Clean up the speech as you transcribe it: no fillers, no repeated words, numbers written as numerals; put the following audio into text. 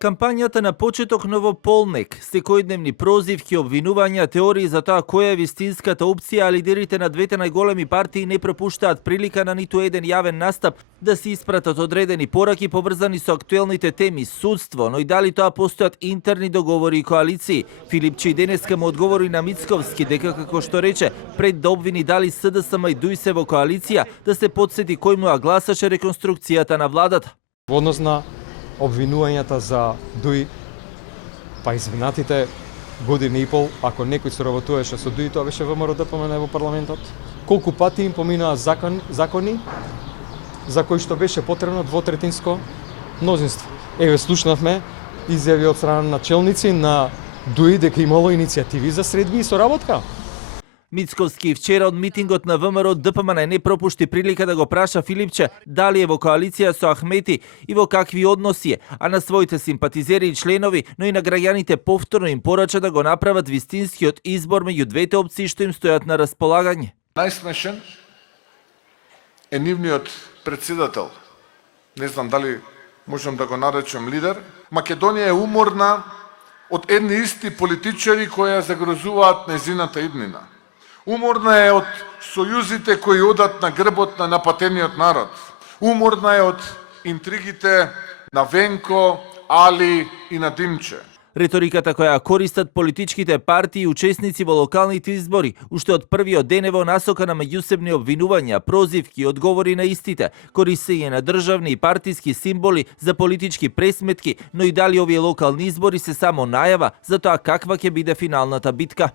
Кампањата на почеток новополнек, секојдневни прозивки, обвинувања, теории за тоа која е вистинската опција, а лидерите на двете најголеми партии не пропуштаат прилика на ниту еден јавен настап да се испратат одредени пораки поврзани со актуелните теми, судство, но и дали тоа постојат интерни договори и коалиции. Филипче и денеска му одговори на Мицковски дека, како што рече, пред да обвини дали СДСМ и ДУИ се во коалиција, да се подсети кој му ја гласаше реконструкцијата на владата. Во однос на обвинувањата за ДУИ, па изминатите години и пол, ако некој соработуваше со ДУИ, тоа беше ВМРО ДПМН во парламентот. Колку пати им поминаа закони за кои што беше потребно двотретинско мнозинство. Еве слушнавме изјави од страна на челници на ДУИ дека имало иницијативи за средби и соработка. Мицковски вчера од митингот на ВМРО ДПМН не пропушти прилика да го праша Филипче дали е во коалиција со Ахмети и во какви односи е, а на своите симпатизери и членови, но и на граѓаните повторно им порача да го направат вистинскиот избор меѓу двете опции што им стојат на располагање. Најсмешен е нивниот председател. Не знам дали можам да го наречам лидер. Македонија е уморна од едни исти политичари кои ја загрозуваат нејзината иднина. Уморна е од сојузите кои одат на грбот на напатениот народ. Уморна е од интригите на Венко, Али и на Димче. Реториката која користат политичките партии и учесници во локалните избори, уште од првиот ден е во насока на меѓусебни обвинувања, прозивки и одговори на истите, користење на државни и партиски символи за политички пресметки, но и дали овие локални избори се само најава за тоа каква ќе биде финалната битка.